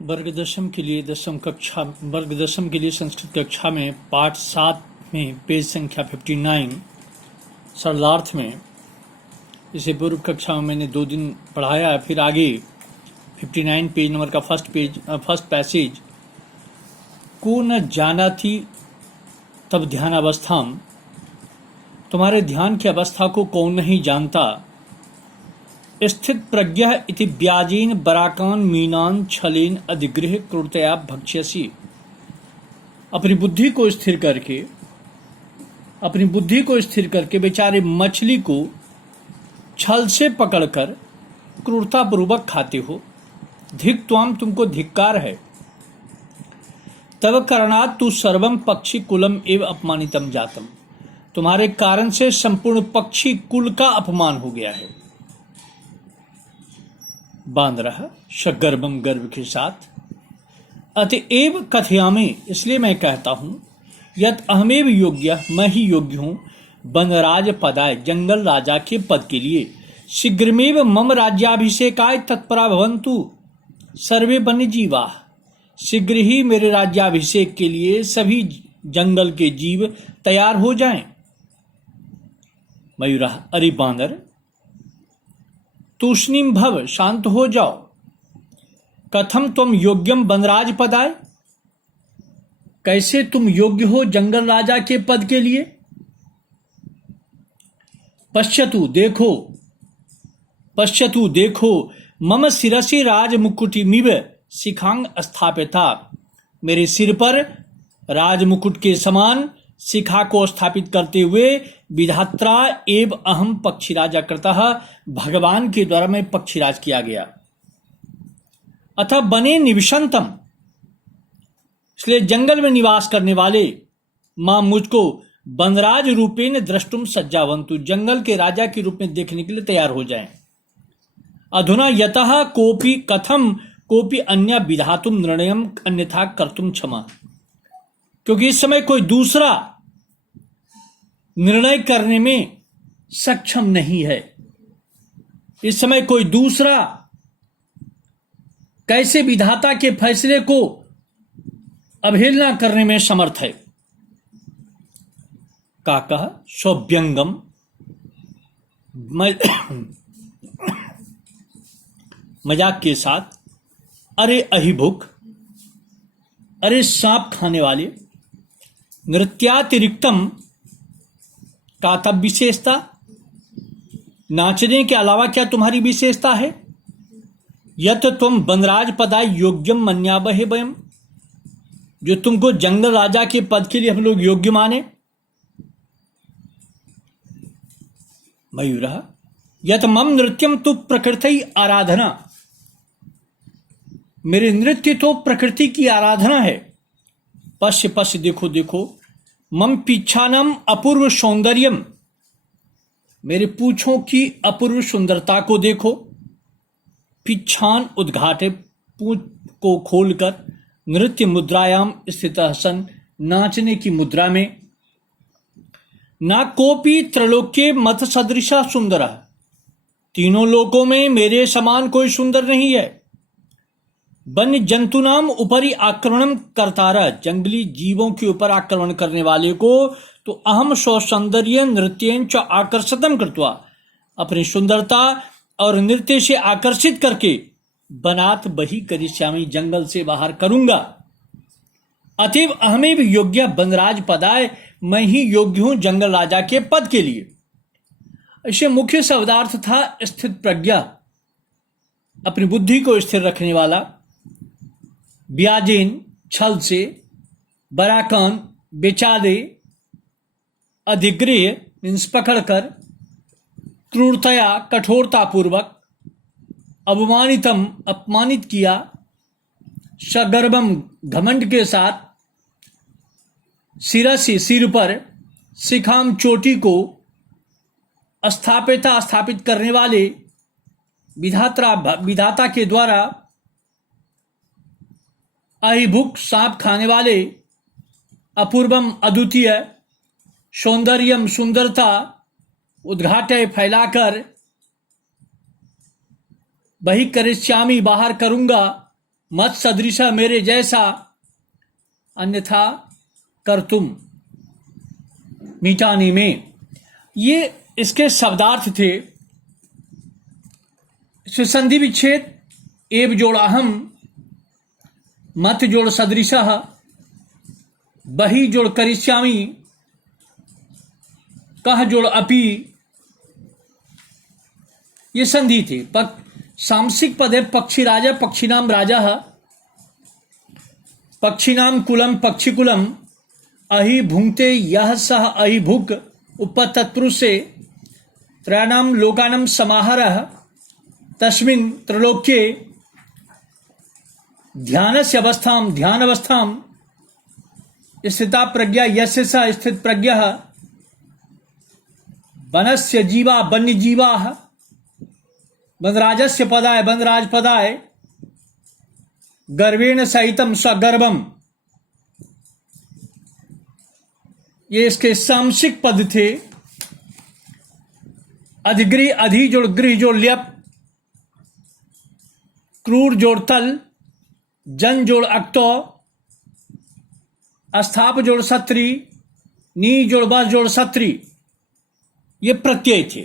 वर्ग दशम के लिए संस्कृत कक्षा में पाठ 7 में पेज संख्या 59 सरलार्थ में। इसे पूर्व कक्षा में मैंने 2 दिन पढ़ाया है। फिर आगे 59 पेज नंबर का फर्स्ट पैसेज को न जाना थी तब ध्यान अवस्था, तुम्हारे ध्यान की अवस्था को कौन नहीं जानता। स्थित प्रज्ञः इति ब्याजेन बराकान मीनान छलेन अधिगृह क्रूरतया भक्ष्यसि। अपनी बुद्धि को स्थिर करके बेचारे मछली को छल से पकड़कर क्रूरतापूर्वक खाते हो। धिक त्वाम, तुमको धिक्कार है। तव करणात् तु सर्वम पक्षी कुलम एव अपमानितम जातम, तुम्हारे कारण से संपूर्ण पक्षी कुल का अपमान हो गया है। बांद्रः सगर्भम, गर्भ के साथ। अतएव कथयामि, इसलिए मैं कहता हूं, यत अहमेव योग्य, मैं ही योग्य हूं, वनराज पदाय, जंगल राजा के पद के लिए। शीघ्रमेव मम राज्याभिषेकाय तत्परा भवन्तु सर्वे वन्य जीवा, शीघ्र ही मेरे राज्याभिषेक के लिए सभी जंगल के जीव तैयार हो जाएं। मयूरः, अरे बांदर, तूष्णीम भव, शांत हो जाओ। कथम तुम योग्यम वनराज पदाय, कैसे तुम योग्य हो जंगल राजा के पद के लिए। पश्यतु देखो, मम शिरसि राज मुकुटिमिव शिखांग स्थापिता, मेरे सिर पर राज मुकुट के समान शिखा को स्थापित करते हुए विधात्रा एव अहम पक्षीराजा कृतः, भगवान के द्वारा मैं पक्षीराज किया गया। अतः बने निविशंतम, इसलिए जंगल में निवास करने वाले मां मुझको वनराज रूपेण द्रष्टुम सज्जावन्तु, जंगल के राजा के रूप में देखने के लिए तैयार हो जाएं। अधुना यतः कोपि अन्य विधातुम निर्णयम अन्यथा कर्तुम क्षमा, क्योंकि इस समय कोई दूसरा निर्णय करने में सक्षम नहीं है। इस समय कोई दूसरा कैसे विधाता के फैसले को अवहेलना करने में समर्थ है। काकः स्वव्यंगम, मजाक के साथ, अरे अहिभुक, अरे सांप खाने वाले। नृत्यातिरिक्तम, का तब विशेषता, नाचने के अलावा क्या तुम्हारी विशेषता है। यत तुम वनराज पदाय योग्यम मन्यावहे वयम, जो तुमको जंगल राजा के पद के लिए हम लोग योग्य माने। मयूरः, यत मम नृत्यम तु प्रकृति आराधना, मेरे नृत्य तो प्रकृति की आराधना है। पश्य देखो, मम पिच्छानम अपूर्व सौंदर्यम, मेरे पूंछों की अपूर्व सुंदरता को देखो। पिच्छान उद्घाटे, पूंछ को खोलकर, नृत्य मुद्रायाम स्थित सन, नाचने की मुद्रा में। ना कोपी त्रलोक्ये मत सदृशा सुंदर, तीनों लोकों में मेरे समान कोई सुंदर नहीं है। वन्य जंतुनाम उपरि आक्रमणम कर्तारा, जंगली जीवों के ऊपर आक्रमण करने वाले को तो अहम सौंदर्य नृत्येन च आकर्षितम कृत्वा, अपनी सुंदरता और नृत्य से आकर्षित करके, बनात बही करिष्यामि, जंगल से बाहर करूंगा। अतएव अहमेव योग्य वनराज पदाय, मैं ही योग्य हूं जंगल राजा के पद के लिए। इसे मुख्य शब्दार्थ था स्थित प्रज्ञा, अपनी बुद्धि को स्थिर रखने वाला। ब्याजेन, छल से, बराकान, बेचारे, अधिगृह मीन्स पकड़कर, क्रूरतया, कठोरता पूर्वक, अवमानितम, अपमानित किया, सगर्भम, घमंड के साथ, शिरसि, सिर पर, शिखाम, चोटी को, स्थापित करने वाले विधाता के द्वारा, अहिभुक, सांप खाने वाले, अपूर्वम, अद्वितीय, सौंदर्यम, सुंदरता, उद्घाटे, फैलाकर, वही करिष्यामी, बाहर करूंगा, मत सदृश मेरे जैसा, अन्यथा कर तुम मिटाने में। ये इसके शब्दार्थ थे। संधि विच्छेद, एव जोड़ अहम, मत जोड़ सदृशः, बही जोड़ करिष्यामि, कह जोड़ अपि, ये संधि थी। सामसिक पद है पक्षी राजा, पक्षिनाम राजा, पक्षिनाम कुलम पक्षिकुलम, अहि भुंक्ते यह सह अहि भुक्, उपतत्पुरुष से त्रयाणाम लोकानाम समाहारः, तस्मिन् त्रैलोक्ये ध्यानस्य अवस्थाम, ध्यान अवस्थाम स्थिता प्रज्ञा यस्य स स्थित प्रज्ञः, वनस्य जीवा वन्य जीवाः, वनराजस्य पदाय वनराज पदाय, गर्वेण सहितम स्वगर्भम। ये इसके सामसिक पद थे। अधिगृह, अधि जोड़ गृह जोड़ ल्यप, क्रूर जोड़ तल, जन जोड़ अक्तो, अस्थाप जोड़ सत्री, नी जोड़ बस जोड़ सत्री, ये प्रत्यय थे।